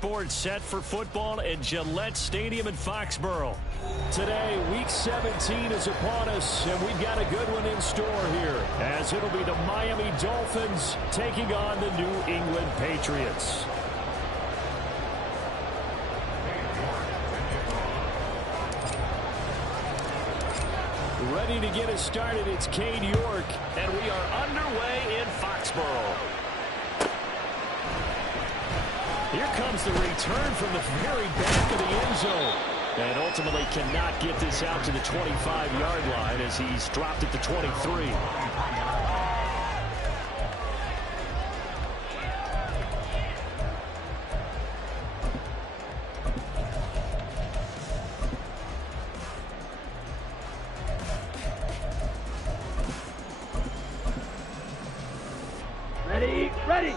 Sports set for football at Gillette Stadium in Foxborough. Today, Week 17 is upon us, and we've got a good one in store here, as it'll be the Miami Dolphins taking on the New England Patriots. Ready to get us started, it's Cade York, and we are underway in Foxborough. Here comes the return from the very back of the end zone. And ultimately cannot get this out to the 25-yard line as he's dropped at the 23. Ready, ready.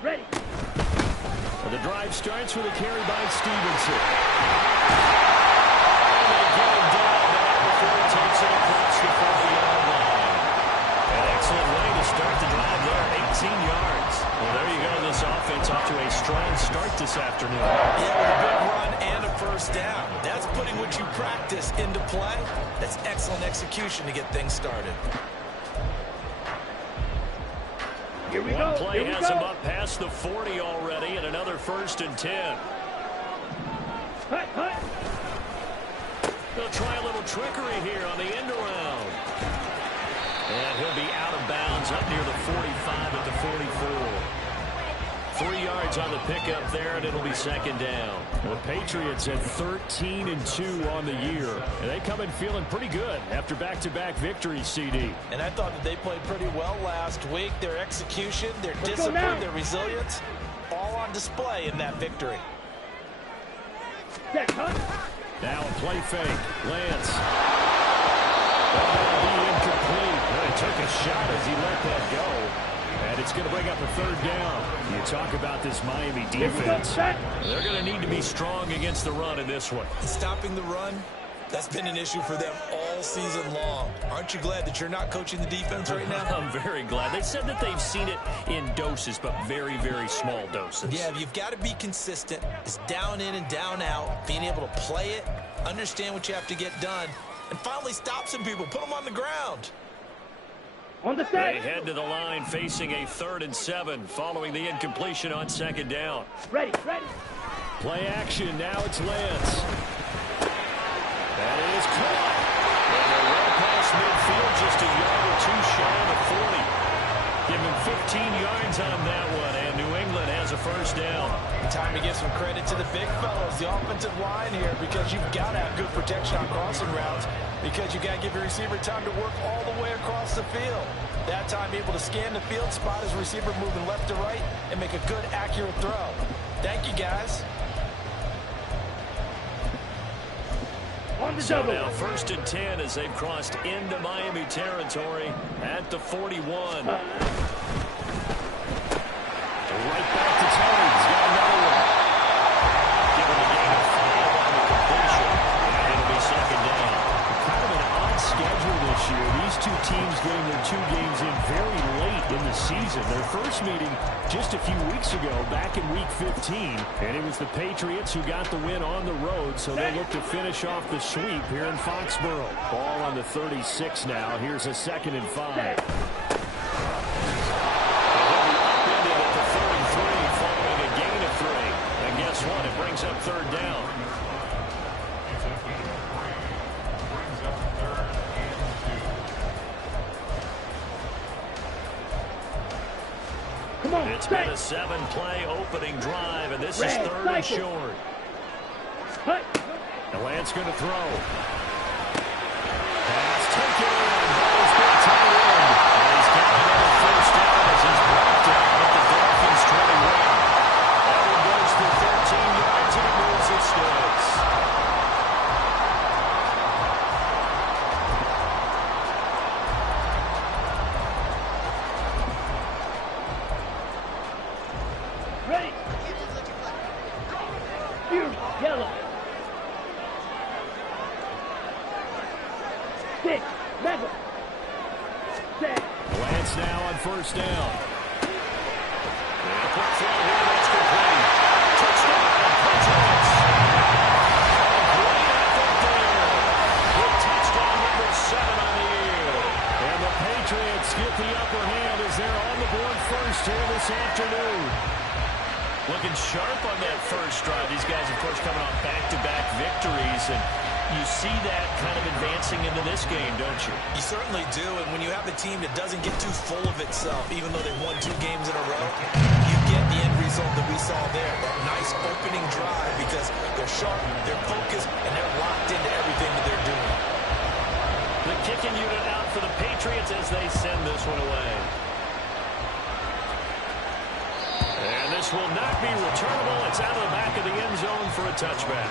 Ready. And the drive starts with a carry by Stevenson. And they get him down there before he takes it across the 40-yard line. An excellent way to start the drive there, 18 yards. Well, there you go. This offense off to a strong start this afternoon. Yeah, with a big run and a first down. That's putting what you practice into play. That's excellent execution to get things started. Here we One go. play Here we has go. him up past the 40 already, and another 1st and 10. Hut, hut. They'll try a little trickery here on the end around. And he'll be out of bounds up near the 45 at the 44. 3 yards on the pickup there, and it'll be 2nd down. The Patriots at 13-2 on the year. And they come in feeling pretty good after back-to-back victories, CD. And I thought that they played pretty well last week. Their execution, their discipline, their resilience, all on display in that victory. Set, hut. Now a play fake. Lance. That will be incomplete. Well, he took a shot as he let that go. And it's going to bring up a 3rd down. You talk about this Miami defense. They're going to need to be strong against the run in this one. Stopping the run, that's been an issue for them all season long. Aren't you glad that you're not coaching the defense right now? I'm very glad. They said that they've seen it in doses, but very, very small doses. Yeah, you've got to be consistent. It's down in and down out, being able to play it, understand what you have to get done, and finally stop some people, put them on the ground. On the They set. head to the line facing a 3rd and 7 following the incompletion on 2nd down. Ready, ready. Play action. Now it's Lance. That is caught. And they're right past midfield, just a yard or two shy of the 40. Give him 15 yards on that one, and New England has a 1st down. Time to give some credit to the big fellows, the offensive line here, because you've got to have good protection on crossing routes, because you got to give your receiver time to work all the way across the field. That time, able to scan the field, spot his receiver moving left to right, and make a good, accurate throw. Thank you, guys. On the So double. now 1st and 10 as they've crossed into Miami territory at the 41. Right back to Tony. He's got another one. Give him a gain of 5 on the completion. And it'll be 2nd down. Kind of an odd schedule this year. These two teams getting their 2 games in very late in the season. Their first meeting just a few weeks ago, back in Week 15. And it was the Patriots who got the win on the road, so they look to finish off the sweep here in Foxborough. Ball on the 36 now. Here's a 2nd and 5. Guess what? It brings up 3rd down. Come on. It's been a 7-play opening drive, and this is 3rd and short. Hut. And Lance going to throw. Pass taken in. Ball's been tied in. And he's got another 1st down as he's blocked it at the Dolphins' 21. That one goes for 13 yards, and it moves its sticks. Ready. Fuse yellow. 6. Mega. Set. Lance now on first down. And a quick throw here, that's complete. Touchdown, Patriots. Great effort there. Good touchdown number 7 on the year. And the Patriots get the upper hand as they're on the board first here this afternoon. Looking sharp on that first drive. These guys, of course, coming off back-to-back victories, and you see that kind of advancing into this game, don't you? You certainly do, and when you have a team that doesn't get too full of itself, even though they've won 2 games in a row, you get the end result that we saw there, that nice opening drive, because they're sharp, they're focused, and they're locked into everything that they're doing. The kicking unit out for the Patriots as they send this one away. And this will not be returnable. It's out of the back of the end zone for a touchback.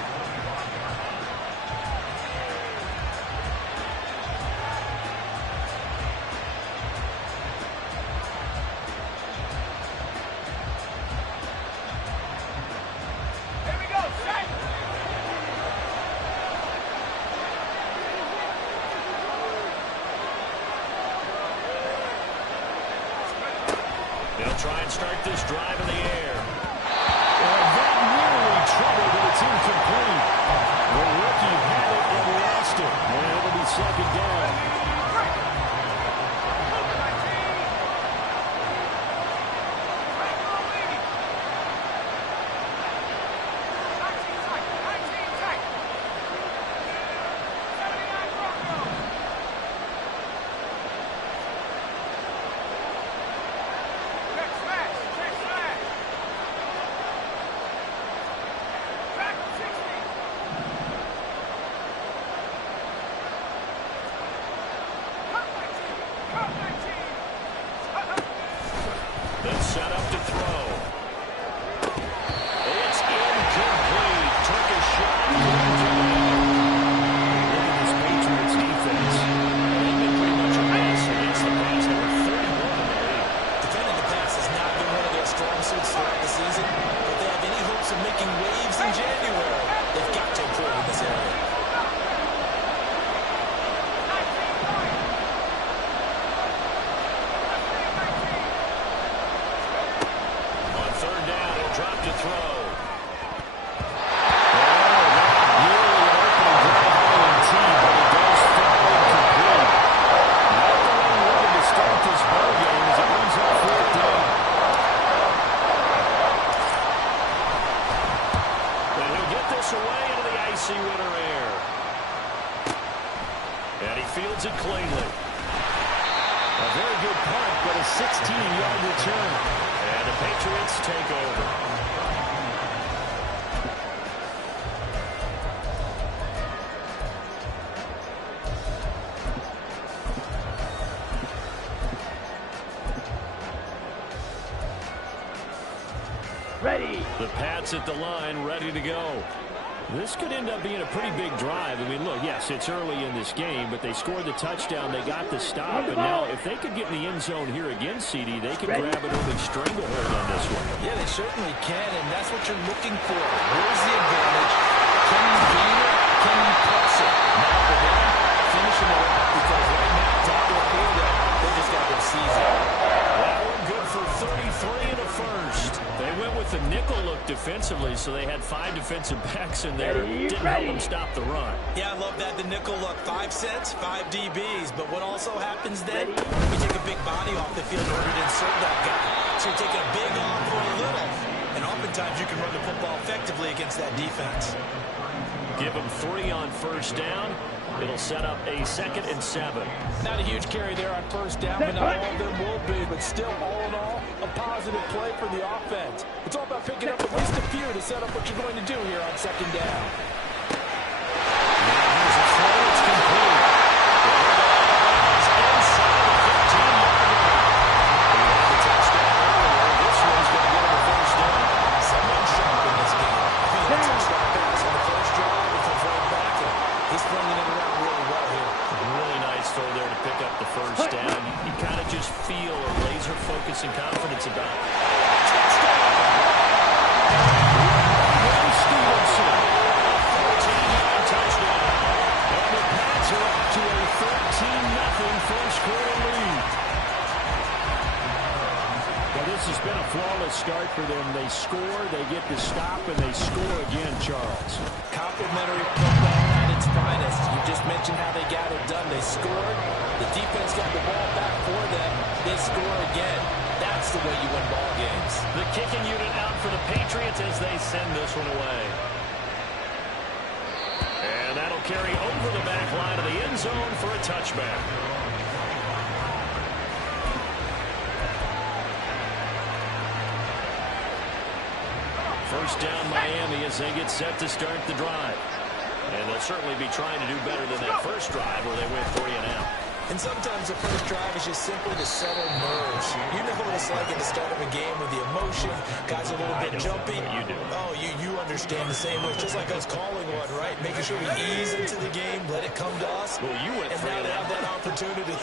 Here we go. Set. They'll try and start this drive in the air. Well, that nearly trouble, but it's incomplete. The rookie had it and lost it. And it'll be second down. Then set up to throw. It's incomplete. Took a shot. Look at this Patriots defense. They've been pretty much a mess against the pass. They were 31 in the league. Defending the pass has not been one of their strong suits throughout the season, but they have any hopes of making waves in January. They've got to improve in this area. On third down, he'll drop to throw. Fields it cleanly. A very good punt, but a 16-yard return. And the Patriots take over. Ready. The Pats at the line, ready to go. This could end up being a pretty big drive. I mean, look, yes, it's early in this game, but they scored the touchdown. They got the stop. And now, if they could get in the end zone here again, CD, they could grab an early stranglehold on this one. Yeah, they certainly can, and that's what you're looking for. Where's the advantage? Can you gain it? Can you press it? Now for them, finishing it off, because right now, top of the field, they just got their season. That one good for 33 and a first. They went with the nickel look defensively, so they had 5 defensive backs in there. Didn't help them stop the run. Yeah, I love that. The nickel look, 5 sets, 5 DBs. But what also happens then, we take a big body off the field in order to insert that guy. So you're taking a big on for a little. And oftentimes you can run the football effectively against that defense. Give them 3 on first down. It'll set up a 2nd and 7. Not a huge carry there on first down, but not all of them will be. But still, all in all, a positive play for the offense. It's all about picking up at least a few to set up what you're going to do here on 2nd down. Now here's a throw. It's complete. It's inside the 15-yard line. He had the touchdown earlier. This one's going to get him a first down. Someone sharp in this game. I mean, a touchdown pass on the first drive. He comes right back, and he's flinging it around really well here. Really nice throw there to pick up the first down. You kind of just feel a laser focus and confidence about it. Touchdown! phenomenal start for them. They score, they get the stop, and they score again, Charles. Complimentary football at its finest. You just mentioned how they got it done. They scored. The defense got the ball back for them. They score again. That's the way you win ball games. The kicking unit out for the Patriots as they send this one away. And that'll carry over the back line of the end zone for a touchback. First down Miami as they get set to start the drive. And they'll certainly be trying to do better than that first drive where they went 3 and out. And sometimes the first drive is just simply to settle nerves. You know what it's like at the start of a game with the emotion. Guys a little bit jumpy. You do. Oh, you understand the same way. Just like us calling one, right? Making sure we ease into the game, let it come to us. Well, you went 3 and now and they have out. that opportunity.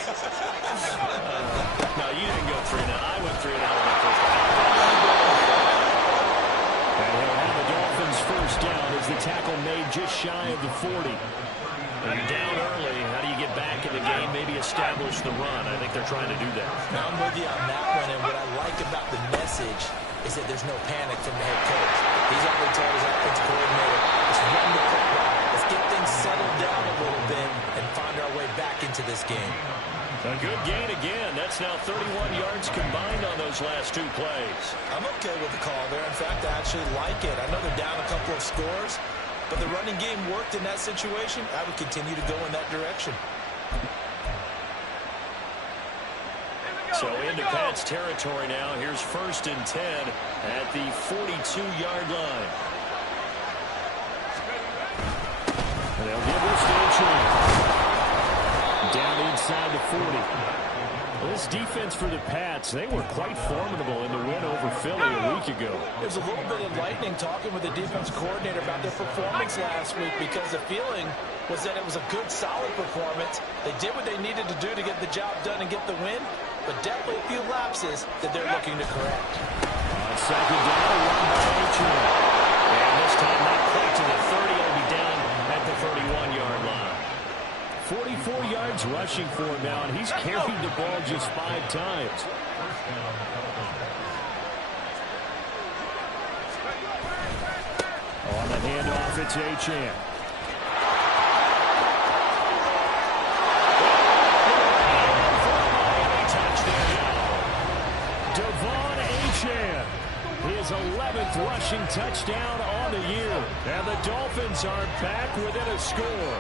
No, you didn't go 3 and out. I went 3 and out on that first drive. And he'll have the Dolphins first down as the tackle made just shy of the 40. And down early, how do you get back in the game, maybe establish the run? I think they're trying to do that. Now, I'm with you on that one, and what I like about the message is that there's no panic from the head coach. He's already told his offensive coordinator, let's run the football. Let's get things settled down a little bit and find our way back into this game. A good gain again. That's now 31 yards combined on those last 2 plays. I'm okay with the call there. In fact, I actually like it. I know they're down a couple of scores, but the running game worked in that situation. I would continue to go in that direction. So into Pats territory now. Here's 1st and 10 at the 42-yard line. And they'll give this to Achane. Down inside the 40. Well, this defense for the Pats, they were quite formidable in the win over Philly a week ago. There's a little bit of lightning talking with the defense coordinator about their performance last week because the feeling was that it was a good, solid performance. They did what they needed to do to get the job done and get the win, but definitely a few lapses that they're looking to correct. Second down, run by Achane. And this time not quite to the 30. It'll be down at the 31-yard line. 44 yards rushing for him now, and he's carried the ball just 5 times. On the handoff, it's Achane. Devon Achane, his 11th rushing touchdown on the year. And the Dolphins are back within a score.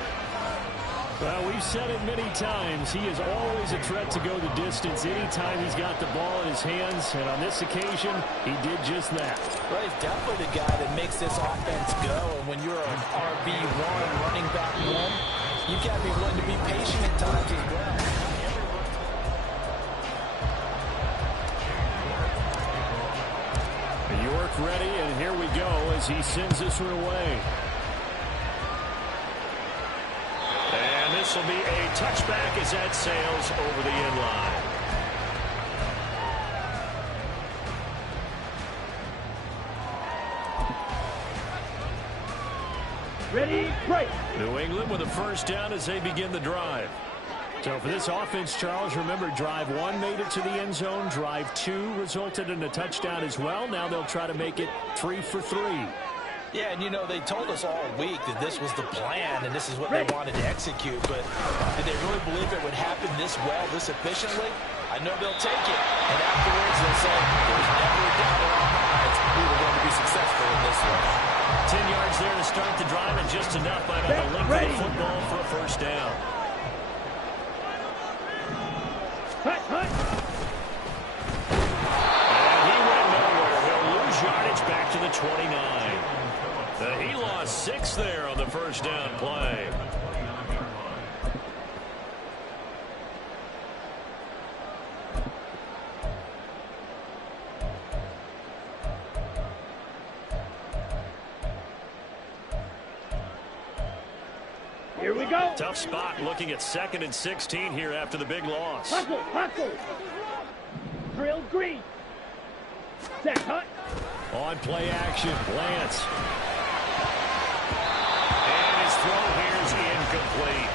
Well, we've said it many times. He is always a threat to go the distance anytime he's got the ball in his hands. And on this occasion, he did just that. Well, he's definitely the guy that makes this offense go. And when you're an RB1, running back 1, you've got to be willing to be patient at times as well. York ready, and here we go as he sends this one away. And this will be a touchback as that sails over the end line. Ready, break. New England with a first down as they begin the drive. So for this offense, Charles, remember, drive 1 made it to the end zone. Drive 2 resulted in a touchdown as well. Now they'll try to make it 3 for 3. Yeah, and you know, they told us all week that this was the plan and this is what they wanted to execute. But did they really believe it would happen this well, this efficiently? I know they'll take it. And afterwards, they'll say, there's never a doubt in our minds we were going to be successful in this one. 10 yards there to start the drive, and just enough by the length of the football for a first down. Hut, hut. And he went nowhere. He'll lose yardage back to the 29. He lost 6 there on the first down play. Here we go. Tough spot looking at 2nd and 16 here after the big loss. Hustle, hustle. Drill green. Set, hut. On play action, Lance. And his throw here is incomplete.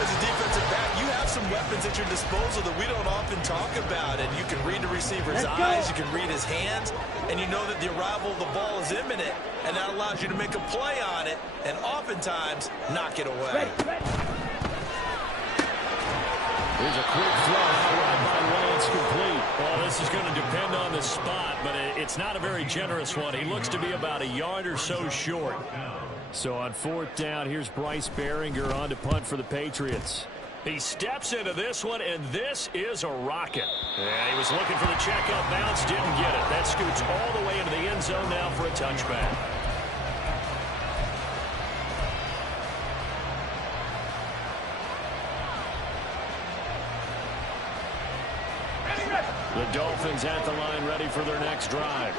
As a defensive back, you have some weapons at your disposal that we don't often talk about. And you can read the receiver's eyes, you can read his hands, and you know that the arrival of the ball is imminent. And that allows you to make a play on it and oftentimes knock it away. Here's a quick throw right by Lance, complete. Well, this is going to depend on the spot, but it's not a very generous one. He looks to be about a yard or so short. So on 4th down, here's Bryce Baringer on to punt for the Patriots. He steps into this one, and this is a rocket. Yeah, he was looking for the checkout bounce, didn't get it. That scoots all the way into the end zone now for a touchback. The Dolphins at the line ready for their next drive.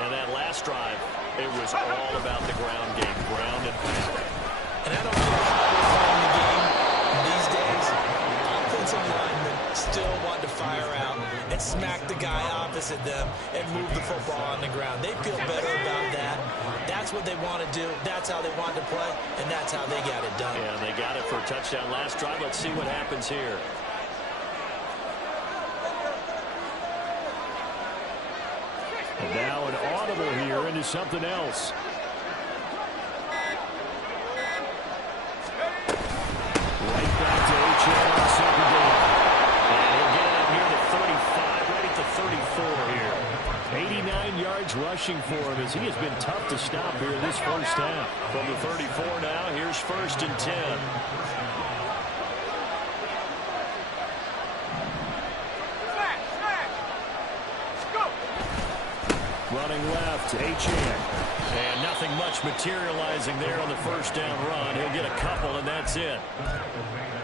And that last drive, it was all about the ground game, ground and pound. And I don't care how we're playing the game these days, offensive linemen still want to fire out and smack the guy opposite them and move the football on the ground. They feel better about that. That's what they want to do. That's how they want to play, and that's how they got it done. Yeah, they got it for a touchdown last drive. Let's see what happens here. And now an audible here into something else. Right back to H.M. on 2nd down. And he'll get it up near the 35, right at the 34 here. 89 yards rushing for him as he has been tough to stop here in this first half. From the 34 now, here's 1st and 10. Running left, H.M. And nothing much materializing there on the 1st down run. He'll get a couple, and that's it.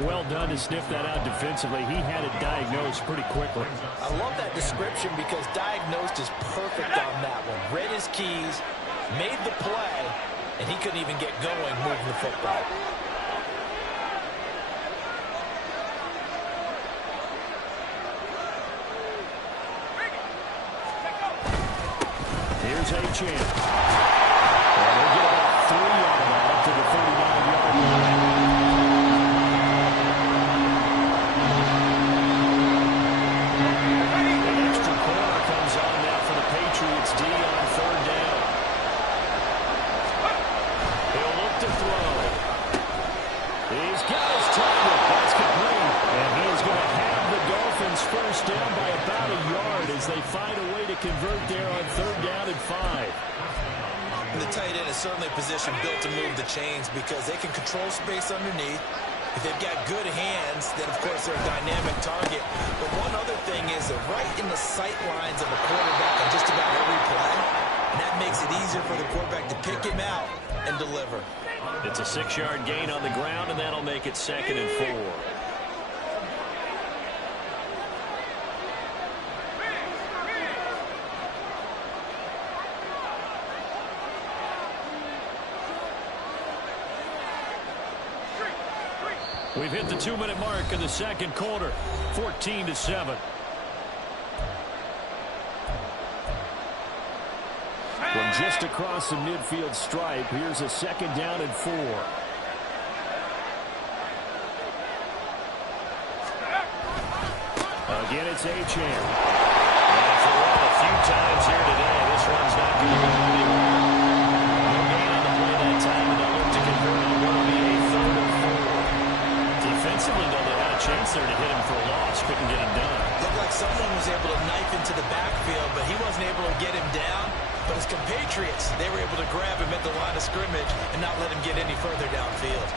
Well done to sniff that out defensively. He had it diagnosed pretty quickly. I love that description because diagnosed is perfect on that one. Read his keys, made the play, and he couldn't even get going moving the football. Here's H.M. And he'll get about 3 yards out to the 39-yard line. An extra corner comes on now for the Patriots D on 3rd down. He'll look to throw. He's got his target. That's complete. And he is going to have the Dolphins first down by about a yard as they find a way to convert there on 3rd down and 5. The tight end is certainly a position built to move the chains because they can control space underneath. If they've got good hands, then, of course, they're a dynamic target. But one other thing is they're right in the sight lines of a quarterback on just about every play, and that makes it easier for the quarterback to pick him out and deliver. It's a 6-yard gain on the ground, and that'll make it 2nd and 4. We've hit the 2-minute mark in the 2nd quarter, 14-7. From just across the midfield stripe, here's a 2nd down and 4. Again, it's H.M. And for a few times here today, this one's not going to go anywhere. No gain on the play that time, and they'll look to convert on what will be a 3rd and 4. Defensively, though, they had a chance there to hit him for a loss. Couldn't get him done. Looked like someone was able to knife into the backfield, but he wasn't able to get him down. But his compatriots, they were able to grab him at the line of scrimmage and not let him get any further downfield.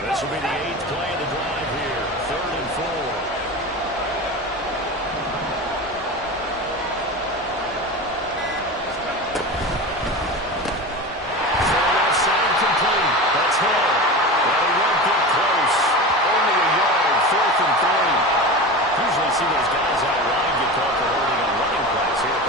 This will be the 8th play of the drive here. 3rd and 4. See those guys out wide get called for holding on running plays here.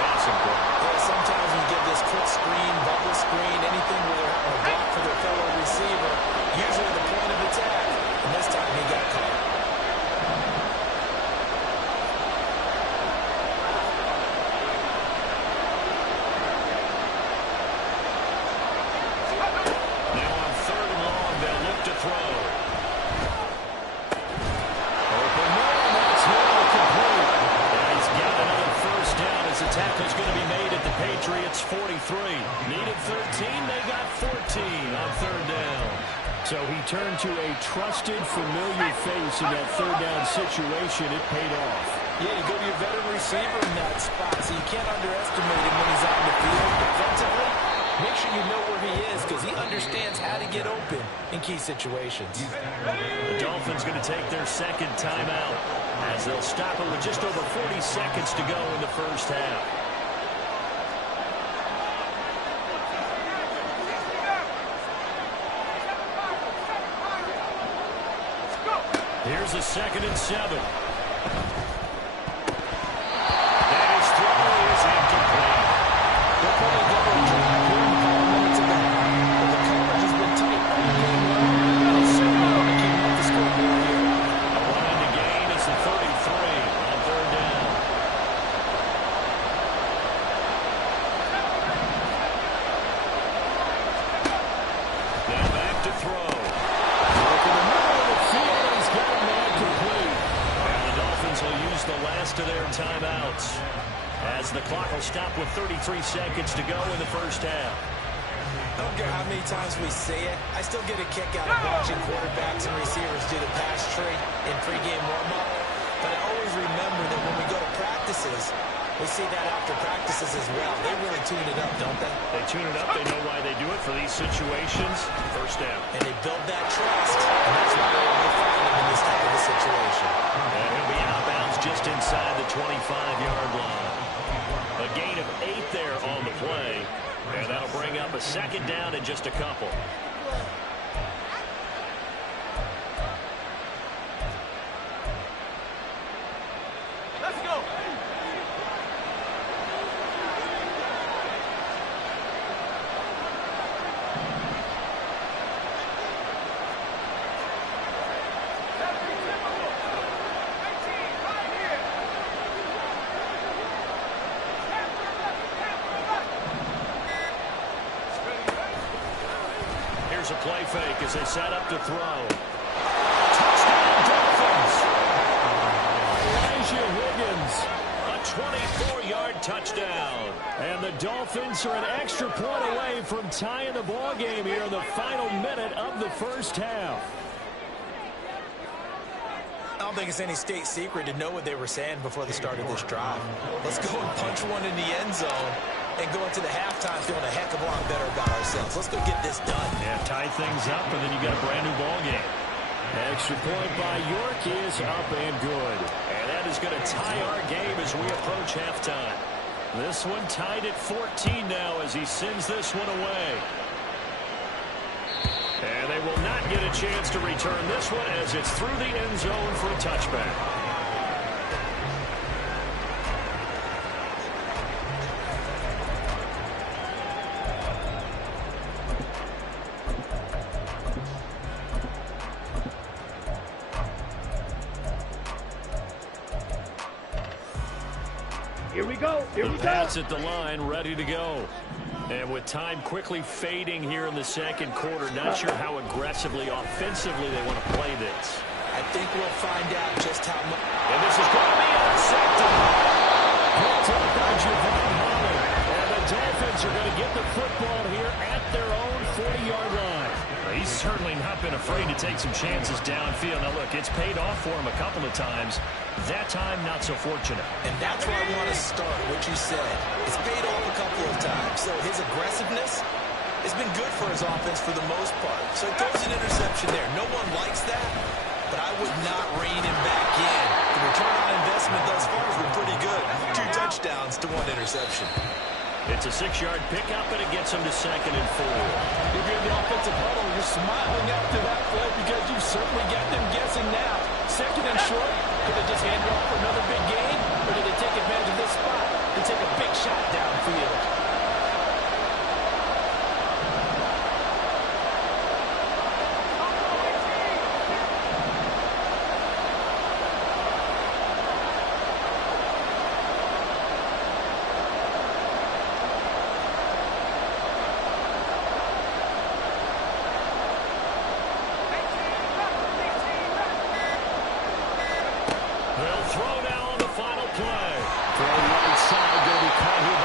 is going to be made at the Patriots 43. Needed 13, they got 14 on third down. So he turned to a trusted, familiar face in that third down situation. It paid off. Yeah, you go to your veteran receiver in that spot, so you can't underestimate him when he's out in the field. Defensively, make sure you know where he is because he understands how to get open in key situations. The Dolphins going to take their second timeout as they'll stop it with just over 40 seconds to go in the first half. Here's a 2nd and 7. And his throw is incomplete. They're playing double drop here in the couple minutes ago. But the coverage has been tight all game long, and they certainly want to keep up the scoreboard here. A run to gain is the 33 on third down. Now back to throw. Open the middle of the field. He's got a man complete. And the Dolphins will use the last of their timeouts as the clock will stop with 33 seconds to go in the first half. I don't care how many times we say it, I still get a kick out of watching quarterbacks and receivers do the pass tree in pregame warm-up. But I always remember that when we go to practices, we see that after practices as well. They really tune it up, don't they? They tune it up. They know why they do it for these situations. First down. And they build that trust, and that's why they're able to find them in this type of a situation. And he'll be out of bounds just inside the 25-yard line. A gain of 8 there on the play. And that'll bring up a 2nd down in just a couple. Let's go. Here's a play fake as they set up to throw. Touchdown Dolphins! Elijah Higgins, a 24-yard touchdown. And the Dolphins are an extra point away from tying the ball game here in the final minute of the first half. I don't think it's any state secret to know what they were saying before the start of this drive. Let's go and punch one in the end zone and go into the halftime feeling a heck of a lot better about ourselves. Let's go get this done. Yeah, tie things up, and then you got a brand-new ball game. Extra point by York is up and good. And that is going to tie our game as we approach halftime. This one tied at 14 now as he sends this one away. And they will not get a chance to return this one as it's through the end zone for a touchback. Here we go. Here we go. Pass at the line, ready to go. And with time quickly fading here in the second quarter, not sure how aggressively, offensively they want to play this. I think we'll find out just how much. And this is going to be intercepted. Picked up by Javon Holland. And the Dolphins are going to get the football here at their own 40-yard line. He's certainly not been afraid to take some chances downfield. Now, look, it's paid off for him a couple of times. That time, not so fortunate. And that's where I want to start, what you said. It's paid off a couple of times. So his aggressiveness has been good for his offense for the most part. So he throws an interception there. No one likes that, but I would not rein him back in. The return on investment thus far has been pretty good. 2 touchdowns to 1 interception. It's a 6-yard pickup, and it gets him to 2nd and 4. If you're in the offensive huddle, you're smiling after that play because you've certainly got them guessing now. 2nd and short, could they just hand it off for another big gain, or did they take advantage of this spot to take a big shot downfield? They'll throw now on the final play. Throw right side, going to be caught here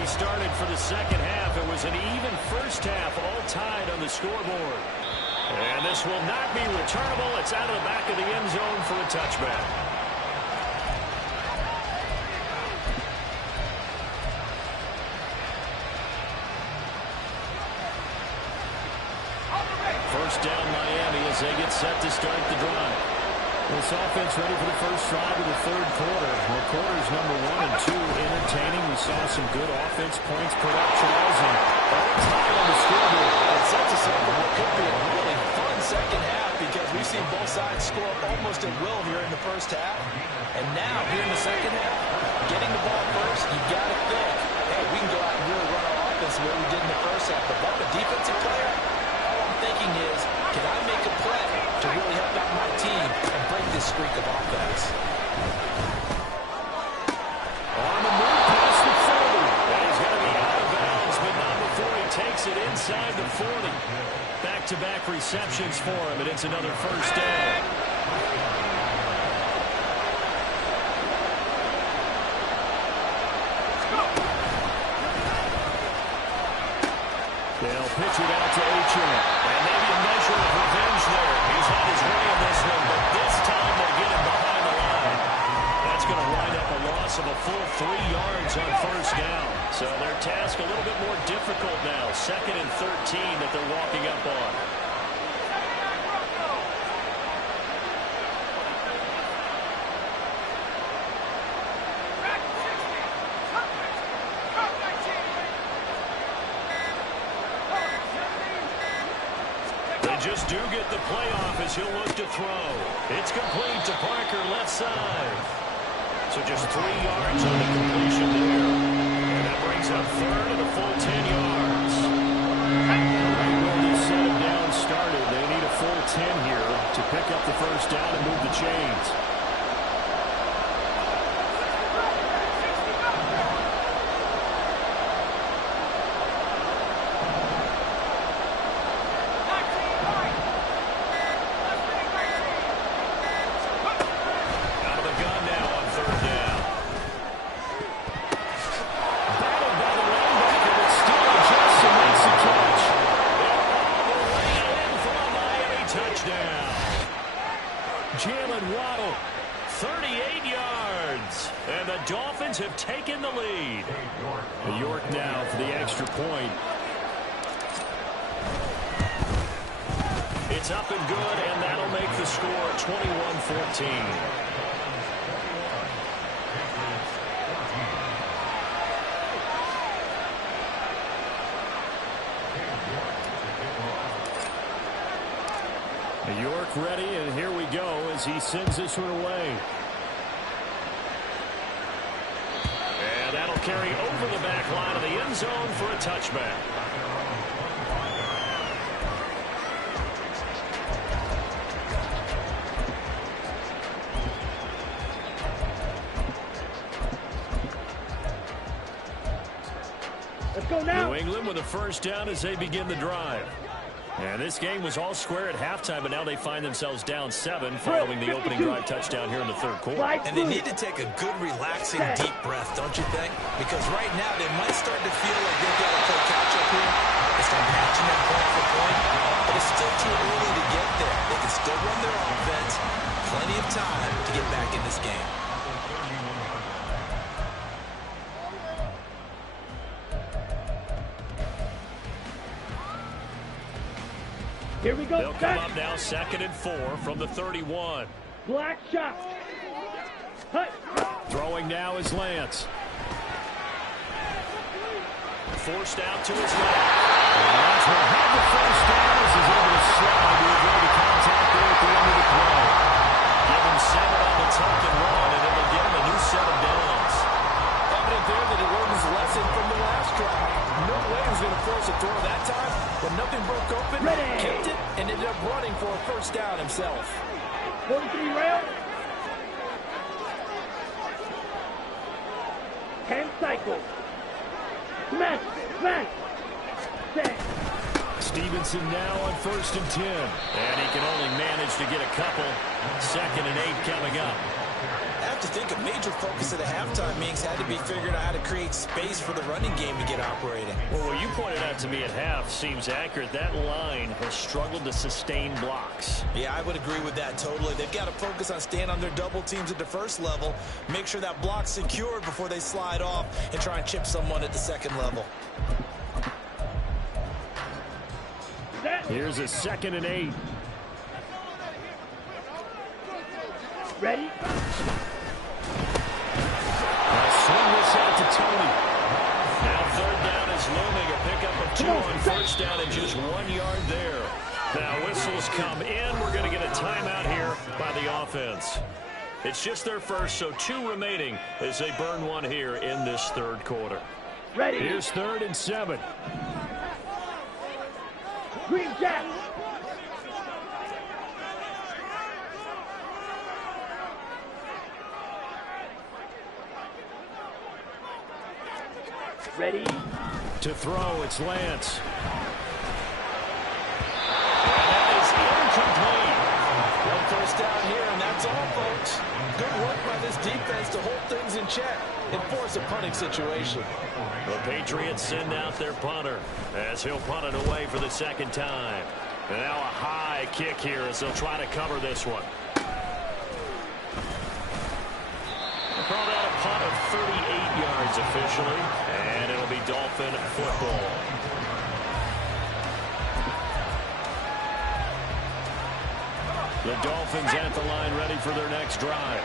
already started for the second half. It was an even first half, all tied on the scoreboard. And this will not be returnable. It's out of the back of the end zone for a touchback. First down Miami as they get set to start the drive. This offense ready for the first drive of the third quarter. Well, quarters number 1 and 2 entertaining. We saw some good offense points put up, Charles, and all time on the scoreboard. It sets us up for what could be a really fun second half because we've seen both sides score almost at will here in the first half. And now, here in the second half, getting the ball first, you got to think, hey, we can go out and really run our offense the way we did in the first half. But if I'm a defensive player, all I'm thinking is, can I make a play to really help out my team and break this streak of offense? On the move past the 30. And he's going to be out of bounds, but not before he takes it inside the 40. Back-to-back receptions for him, and it's another first down. They'll pitch it out to Achane. And maybe a measure of revenge there. He's had his way in this one, but this time they get him behind the line. That's going to wind up a loss of a full 3 yards on first down. So their task a little bit more difficult now. 2nd and 13 that they're walking up on. Just do get the playoff as he'll look to throw. It's complete to Parker, left side. So just 3 yards on the completion there. And that brings up 3rd and a full 10 yards. Right where this set of downs started, they need a full 10 here to pick up the first down and move the chains. Jalen Waddle, 38 yards. And the Dolphins have taken the lead. York now for the extra point. It's up and good, and that'll make the score 21-14. York ready, and here we go as he sends this one away. And that'll carry over the back line of the end zone for a touchback. Let's go now. New England with a first down as they begin the drive. And this game was all square at halftime, but now they find themselves down 7 following the opening drive touchdown here in the third quarter. And they need to take a good, relaxing, deep breath, don't you think? Because right now they might start to feel like they've got to play catch-up here. They start matching them point for point, but it's still too early to get there. They can still run their offense. Plenty of time to get back in this game. Here we go. They'll come up now 2nd and 4 from the 31. Black shot. Hut. Throwing now is Lance. Forced out to his left. Lance will have the first down as he's able to slide to avoid the contact there at the end of the play. Give him 7 on the tuck and run, and it will give him a new set of downs. Evident there that he learned his lesson from the last drive. No way he was going to force a throw that time, but nothing broke open, kept it, and ended up running for a first down himself. 43 rail. 10 cycles. Smash, smash, set. Stevenson now on 1st and 10. And he can only manage to get a couple. 2nd and 8 coming up. have to think a major focus at the halftime means had to be figuring out how to create space for the running game to get operating. Well, what you pointed out to me at half seems accurate. That line has struggled to sustain blocks. Yeah, I would agree with that totally. They've got to focus on staying on their double teams at the first level, make sure that block's secured before they slide off and try and chip someone at the second level. Here's a 2nd and 8. Ready? Now swing this out to Tony. Now 3rd down is looming. A pickup of 2 on 1st down and just 1 yard there. Now whistles come in. We're going to get a timeout here by the offense. It's just their first, so 2 remaining as they burn 1 here in this 3rd quarter. Ready? Here's 3rd and 7. Green Jack. Ready? To throw, it's Lance. And that is incomplete. No first down here, and that's all, folks. Good work by this defense to hold things in check and force a punting situation. The Patriots send out their punter as he'll punt it away for the 2nd time. And now a high kick here as they'll try to cover this one. They call that a punt of 38 yards officially, and it'll be Dolphin football. The Dolphins at the line ready for their next drive.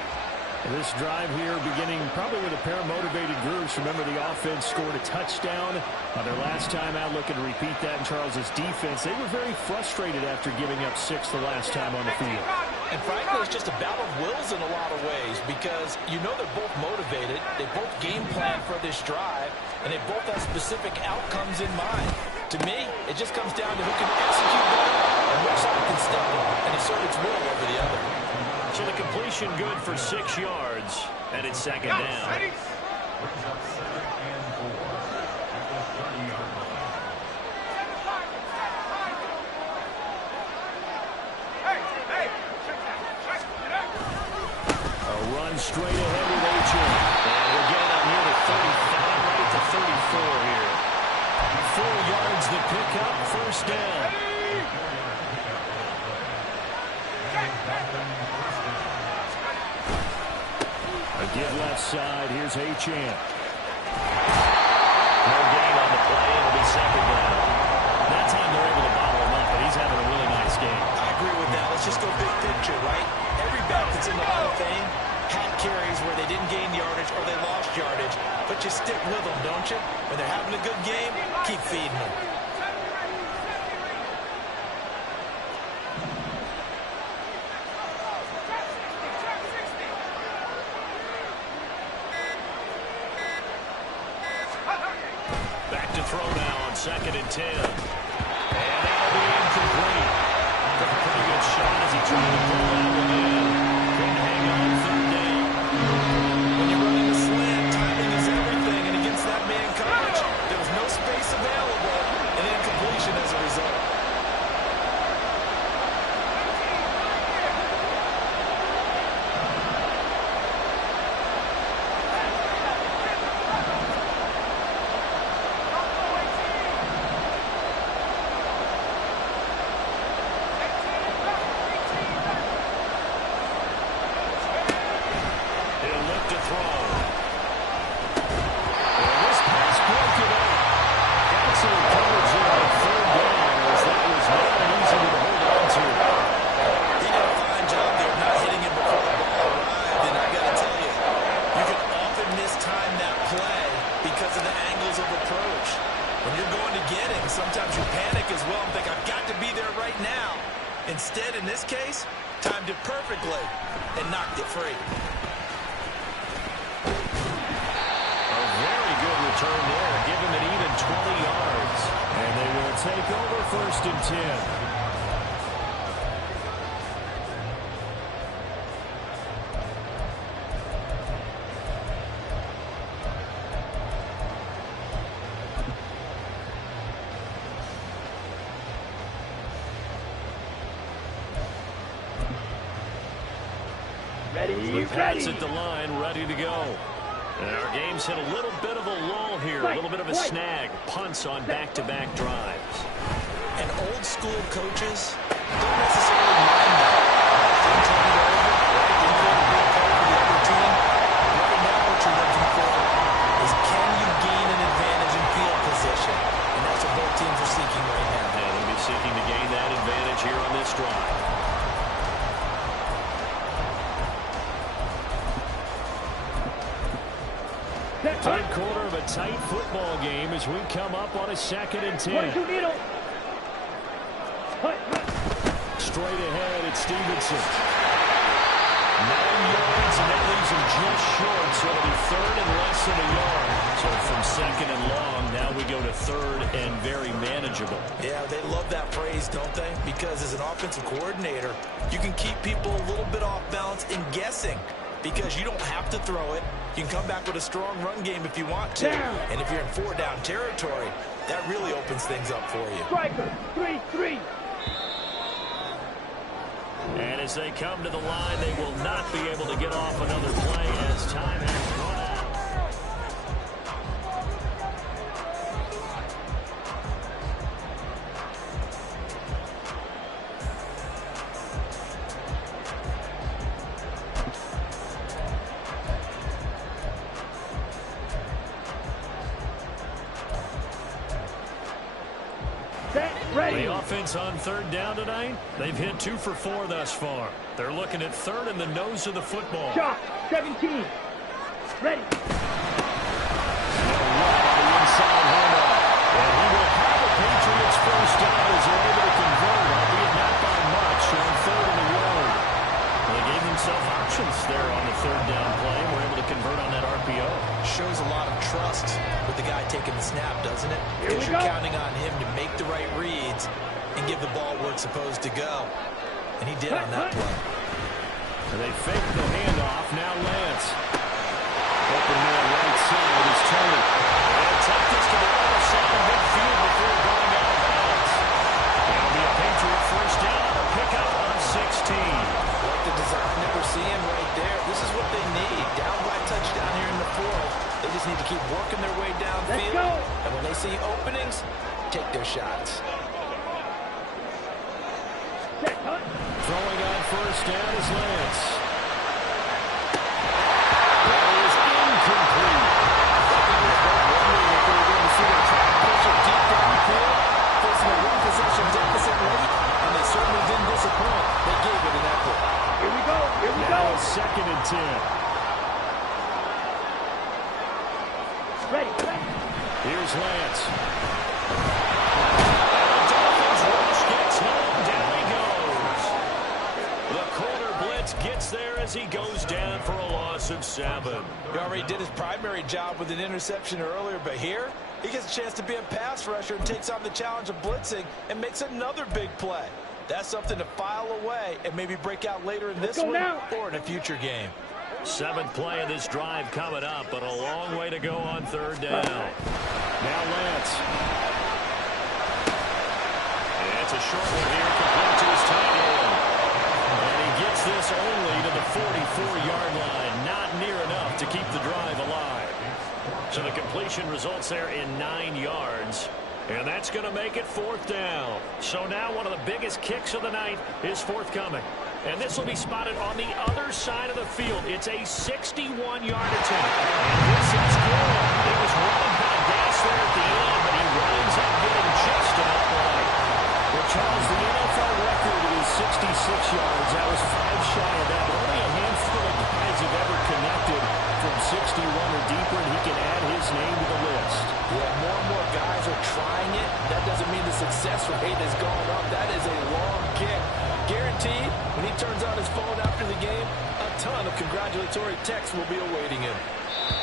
This drive here beginning probably with a pair of motivated groups. Remember, the offense scored a touchdown on their last time out. Looking to repeat that in Charles's defense. They were very frustrated after giving up 6 the last time on the field. And frankly, it's just a battle of wills in a lot of ways because you know they're both motivated. They both game plan for this drive, and they both have specific outcomes in mind. To me, it just comes down to who can execute better and which side can step up and assert its will over the other. So the completion good for 6 yards, and it's 2nd down. A run straight ahead with Achane. And we're getting up near the 35, right at the 34 here. 4 yards the pickup, 1st down. A give left side. Here's Achane. No gain on the play. It'll be 2nd down. That time they're able to bottle him up, but he's having a really nice game. I agree with that. Let's just go big picture, right? Every back that's in the Hall of Fame had carries where they didn't gain yardage or they lost yardage, but you stick with them, don't you? When they're having a good game, keep feeding them. Back to throw now on 2nd and 10. And that'll be incomplete. Took a pretty good shot as he tried to pull that one in. Couldn't hang on 3rd down. When you're running a slant, timing is everything, and against that man coverage, there was no space available, and incompletion as a result. Instead, in this case, timed it perfectly and knocked it free. A very good return there. Give him an even 20 yards. And they will take over 1st and 10. Ready, Pat's at the line, ready to go. And our game's hit a little bit of a lull here, a little bit of a snag. Punts on back-to-back drives. And old-school coaches don't necessarily mind that. They're turning it over, right? They create a big play for the other team. Right now what you're looking for is can you gain an advantage in field position? And that's what both teams are seeking right now. And they'll be seeking to gain that advantage here on this drive. Third quarter of a tight football game as we come up on a 2nd and 10. Straight ahead, it's Stevenson. 9 yards, and that leaves him just short, so it'll be 3rd and less than a yard. So from 2nd and long, now we go to 3rd and very manageable. Yeah, they love that phrase, don't they? Because as an offensive coordinator, you can keep people a little bit off balance and guessing. Because you don't have to throw it. You can come back with a strong run game if you want to. And if you're in 4-down territory, that really opens things up for you. Striker, 3-3. And as they come to the line, they will not be able to get off another play as time has run out. Ready. The offense on 3rd down tonight, they've hit 2 for 4 thus far. They're looking at 3rd in the nose of the football. Shot, 17. Ready. The inside handoff. And he will have a Patriots first down as they're able to convert, albeit not by much, on 3rd and a yard. They gave themselves options there on the 3rd down play. We're able to convert on that RPO. Shows a lot of trust with the guy taking the snap, doesn't it? Because you're counting on him to make the right reads and give the ball where it's supposed to go. And he did on that play. And they fake the handoff. Now Lance. Open man right side is Turner. And take this to the other side of midfield before going out of bounds. It'll be a Patriot first down. A pickup on 16. Like the design that we're seeing right there. This is what they need. Down by touchdown here in the 4th. They just need to keep working their way downfield. Let's go. And when they see openings, take their shots. Throwing on first down is Lance. That is incomplete. Wondering if they were going to see them try to push it deep downfield, facing a one-possession deficit late, and they certainly didn't disappoint. They gave it an effort. Here we go. Here we Now go. 2nd and 10. Ready. Here's Lance. Dolphins rush gets home. Down he goes. The corner blitz gets there as he goes down for a loss of 7. He already did his primary job with an interception earlier, but here he gets a chance to be a pass rusher and takes on the challenge of blitzing and makes another big play. That's something to file away and maybe break out later in this one or in a future game. 7th play of this drive coming up, but a long way to go on 3rd down. Now Lance. And it's a short one here, complete to his tight end. And he gets this only to the 44-yard line. Not near enough to keep the drive alive. So the completion results there in 9 yards. And that's going to make it 4th down. So now one of the biggest kicks of the night is forthcoming. And this will be spotted on the other side of the field. It's a 61-yard attempt. And this is good. It was running by gas there at the end, but he winds up getting just enough play. Well, Charles, the NFL record is 66 yards. That was 5 shy of that. But only a handful of guys have ever connected from 61 or deeper, and he can add his name to the list. Yeah, more and more guys are trying it. That doesn't mean the success rate has gone up. That is a long kick. Guaranteed, when he turns on his phone after the game, a ton of congratulatory texts will be awaiting him.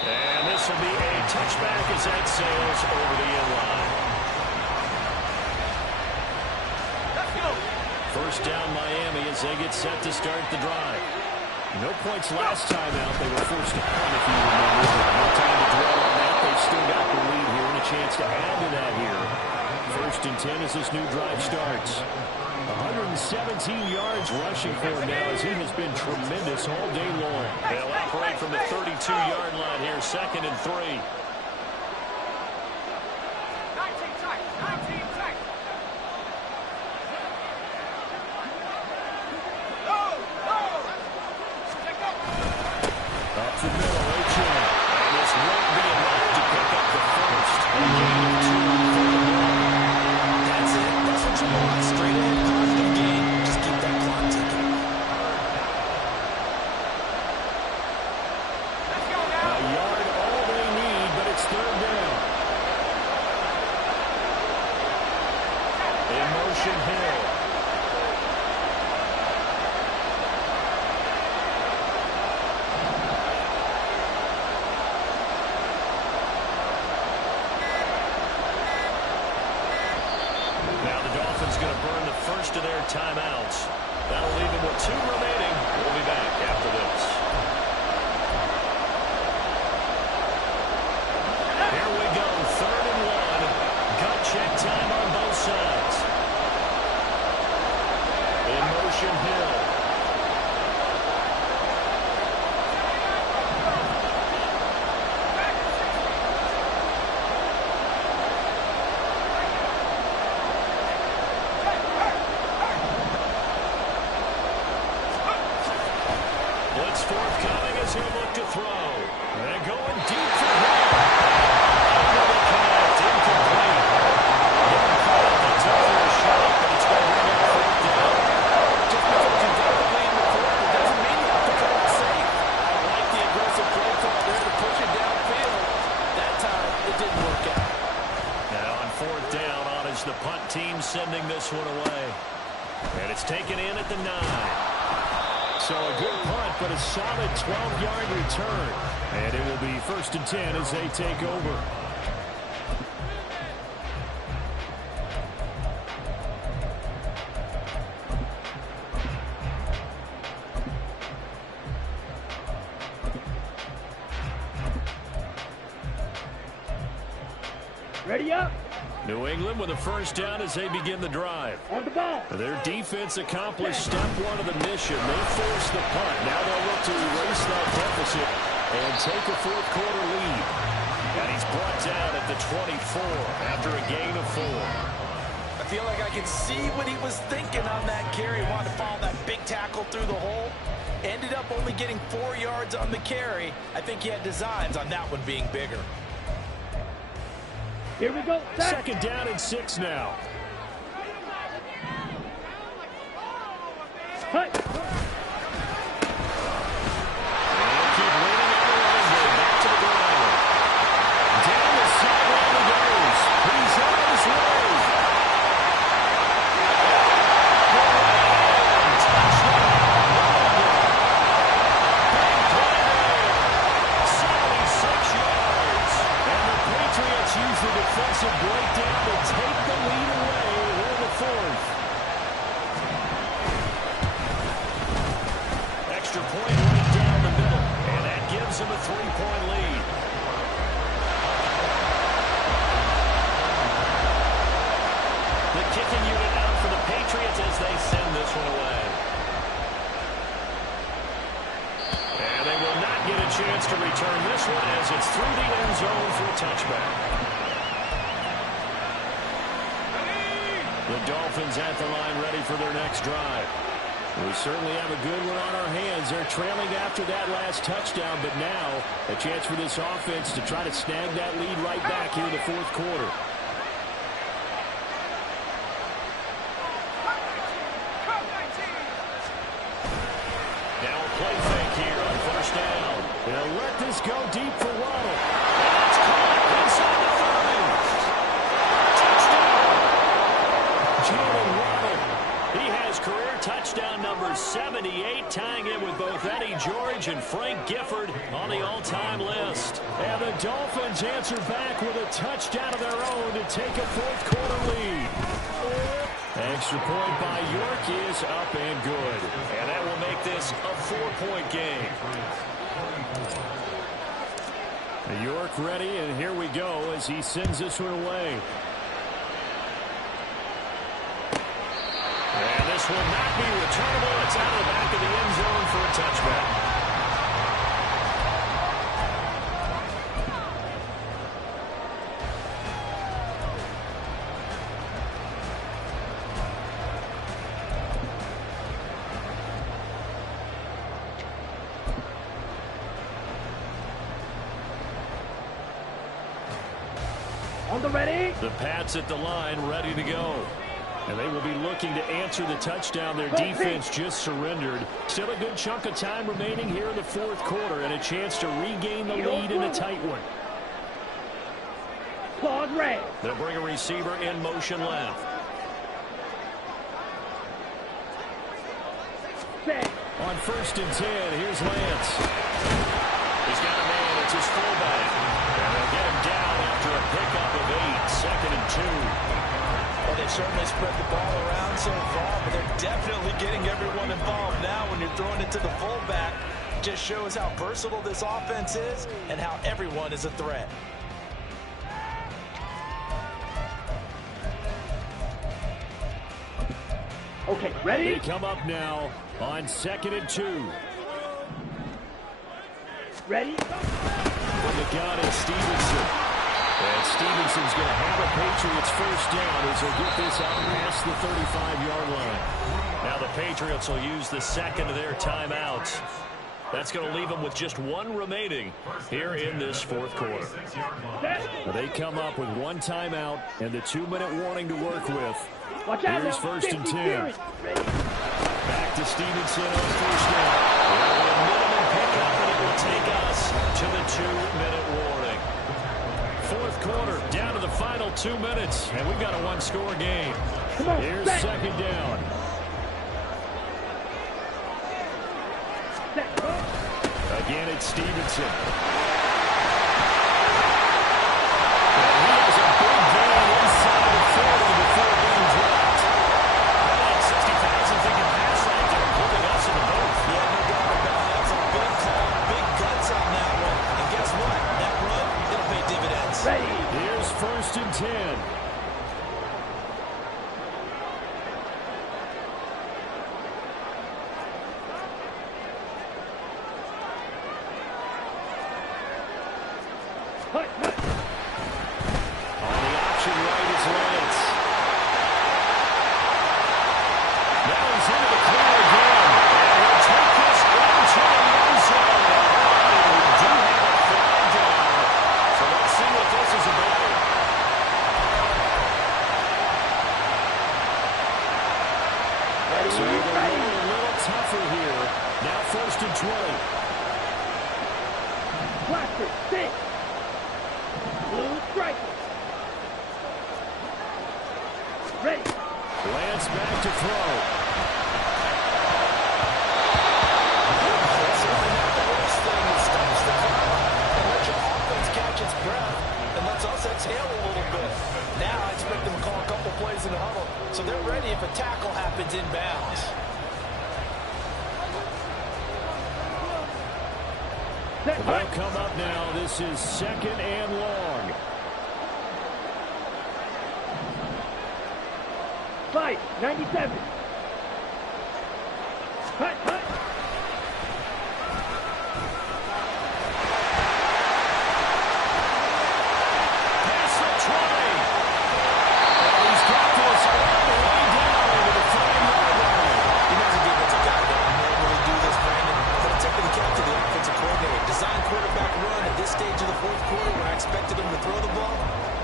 And this will be a touchback as that sails over the end line. Let's go. First down Miami as they get set to start the drive. No points last time out. They were forced to punt, if you remember. No time to dwell on that. They've still got the lead here and a chance to add to that here. 1st and 10 as this new drive starts. 117 yards rushing for him now, as he has been tremendous all day long. They'll operate from the 32-yard line here, 2nd and 3. 19 seconds. Up the middle, H.M. And this won't be enough to pick up the first. A gain of 2 for the ball. That's it. That's what you want. Straight ahead, positive gain. Just keep that clock ticking. A yard, all they need, but it's 3rd down. In motion, Hill. Now the Dolphins going to burn the first of their timeouts. That'll leave them with 2 remaining. We'll be back after this. Here we go, 3rd and 1. Gut check time on both sides. In motion, Hill. Blitz forthcoming as he'll look to throw. And going deep for Hill. Another connect, incomplete. Giving credit, they took for a shot, but it's going to bring up 4th down. Just because you don't lead in the 4th, it doesn't mean you have to play it safe. I like the aggressive play call there to push it downfield. That time, it didn't work out. Now on 4th down, on is the punt team sending this one away. And it's taken in at the 9. So a good punt, but a solid 12-yard return. And it will be 1st and 10 as they take over. Ready up. New England with a 1st down as they begin the drive. On the ball. Their defense accomplished step 1 of the mission. They forced the punt. Now they'll look to erase that deficit and take a 4th quarter lead. And he's brought down at the 24 after a gain of 4. I feel like I can see what he was thinking on that carry. He wanted to follow that big tackle through the hole. Ended up only getting 4 yards on the carry. I think he had designs on that one being bigger. Here we go. 2nd down and 6 now. Hey. And keep leaning on the line here. Back to the ground. Down the sideline he goes. He's on his way. Defensive breakdown to take the lead away in the 4th. Extra point right down the middle, and that gives them a 3-point lead. The kicking unit out for the Patriots as they send this one away. And they will not get a chance to return this one as it's through the end zone for a touchback. The Dolphins at the line ready for their next drive. We certainly have a good one on our hands. They're trailing after that last touchdown, but now a chance for this offense to try to snag that lead right back here in the 4th quarter. Now a play fake here on 1st down. They'll let this go deep for Waddle. And it's caught inside the 30. Jalen Waddle. He has career touchdown number 78, tying it with both Eddie George and Frank Gifford on the all-time list. And the Dolphins answer back with a touchdown of their own to take a 4th quarter lead. Extra point by York is up and good. And that will make this a 4-point game. York ready, and here we go as he sends this one away. And This will not be returnable. It's out of the back of the end zone for a touchback. On the ready. The Pats at the line, ready to go. And they will be looking to answer the touchdown their defense just surrendered. Still a good chunk of time remaining here in the fourth quarter and a chance to regain the lead in a tight one. Claws red. They'll bring a receiver in motion left. Set. On 1st and 10, here's Lance. He's got a man, it's his fullback. And they'll get him down after a pickup of 8, 2nd and 2. Well, they certainly spread the ball around so far, but they're definitely getting everyone involved now when you're throwing it to the fullback. Just shows how versatile this offense is and how everyone is a threat. Okay, ready? They come up now on 2nd and 2. Ready? From the gun is Stevenson. And Stevenson's going to have a Patriots first down as he'll get this out past the 35-yard line. Now the Patriots will use the second of their timeouts. That's going to leave them with just one remaining here in this fourth quarter. They come up with one timeout and the 2-minute warning to work with. Watch out. Here's 1st and 10. Ready? Back to Stevenson on first down. A minimum pickup, and it will take us to the 2-minute warning. Fourth quarter, down to the final 2 minutes, and we've got a one-score game. Come on, Here's set. 2nd down. Set. Again, it's Stevenson. And he has a big gain inside the 40 before being dropped. About 60,000 thinking pass right there, putting us in the boat. Yeah, no doubt about it. That's a big call, big guts on that one. And guess what? That run, it'll pay dividends. Ready? Here's 1st and 10. Hut, hut. On the option right is Lance. Now he's into the clear again. And he'll take this into the end zone. And we do have a flag down. So let's see what this is about. Ready? So they're Ready? going a little tougher here. Now 1st and 20. Blaster, sit. Blue striker. Ready? Lance back to throw. That's certainly not the worst thing. It stops the clock and lets your offense catch its breath and lets us exhale a little bit. Now I expect them to call a couple plays in the huddle, so they're ready if a tackle happens inbounds. Set. They'll Hut. come up now. This is 2nd and long. 5, 97. Hut, hut. Past the 20. And he's got this all the way down into the 5-yard line. He knows a defensive guy that would normally do this, Brandon. But a tip of the cap to the offensive coordinator. Design quarterback run at this stage of the fourth quarter when I expected him to throw the ball,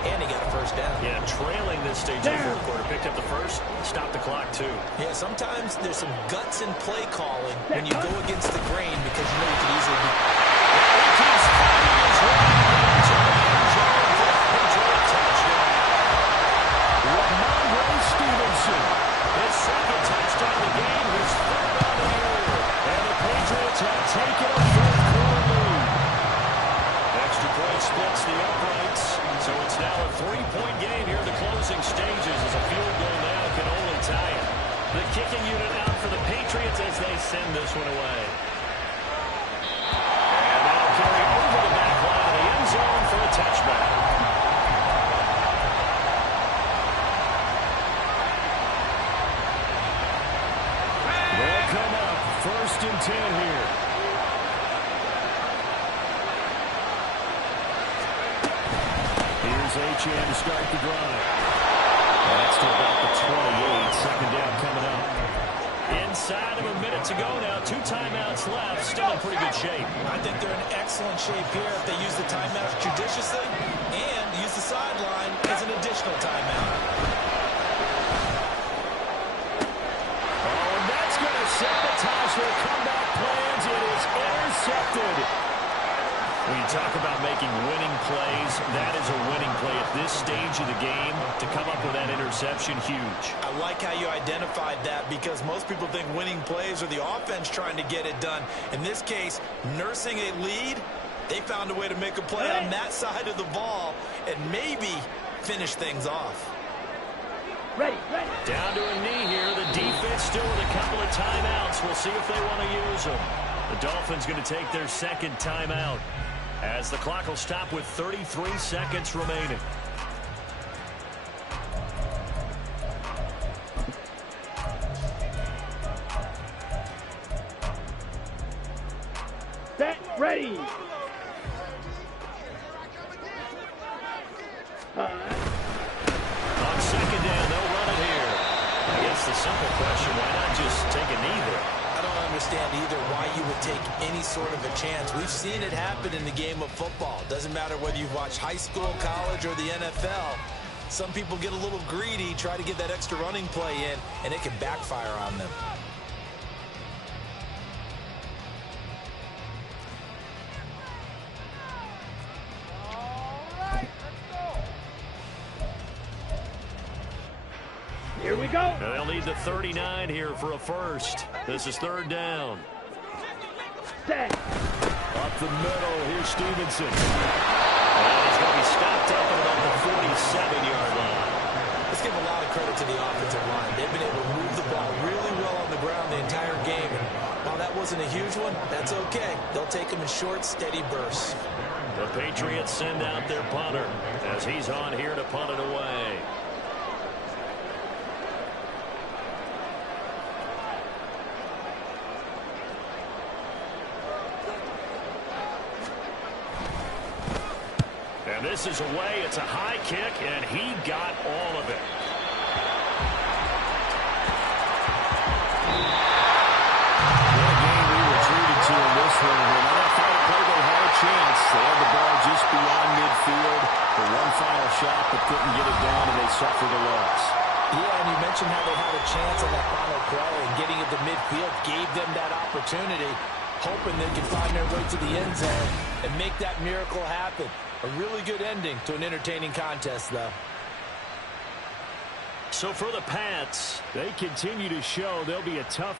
and he got a first down. Yeah, trailing this stage of the fourth quarter. Picked up the first, stopped the clock too. Yeah, sometimes there's some guts in play calling when you go against the grain because you know you could easily be. He keeps finding his way into the end zone for a Patriot touchdown. Ramondre Stevenson, his second touchdown of the game, his third on the year. And the Patriots have taken a fourth quarter lead. Extra point splits the uprights, so it's now a 3-point game here in the closing stages as a field goal now can only tie it. The kicking unit out for the Patriots as they send this one away. And that'll carry over the back line of the end zone for a touchback. 1st and 10 here. Here's Achane to start the drive. That's to about the 28. 2nd down coming up. Inside of a minute to go now. 2 timeouts left. Still in pretty good shape. I think they're in excellent shape here if they use the timeouts judiciously and use the sideline as an additional timeout. Oh, and that's going to sabotage their comeback plans. It is intercepted. When you talk about making winning plays, that is a winning play at this stage of the game. To come up with that interception, huge. I like how you identified that because most people think winning plays are the offense trying to get it done. In this case, nursing a lead, they found a way to make a play on that side of the ball and maybe finish things off. Ready. Down to a knee here. The defense still with a couple of timeouts. We'll see if they want to use them. The Dolphins going to take their 2nd timeout, as the clock will stop with 33 seconds remaining. Set. Ready. On 2nd down, they'll run it here. I guess the simple question, why not just take a knee there? I don't understand either why you would take any sort of a chance. We've seen it happen in the game of football. Doesn't matter whether you watch high school, college, or the NFL. Some people get a little greedy, try to get that extra running play in, and it can backfire on them. Here we go. Now they'll need the 39 here for a first. This is 3rd down. Set. Up the middle, here's Stevenson. And he's going to be stopped up at about the 47-yard line. Let's give a lot of credit to the offensive line. They've been able to move the ball really well on the ground the entire game. And while that wasn't a huge one, that's okay. They'll take them in short, steady bursts. The Patriots send out their punter as he's on here to punt it away. And this is away. It's a high kick, and he got all of it. What a game we were treated to in this one. When that final play, they had a chance. They had the ball just beyond midfield for one final shot, but couldn't get it done, and they suffered a loss. Yeah, and you mentioned how they had a chance on that final play, and getting it to midfield gave them that opportunity, hoping they could find their way to the end zone and make that miracle happen. A really good ending to an entertaining contest, though. So for the Pats, they continue to show they'll be a tough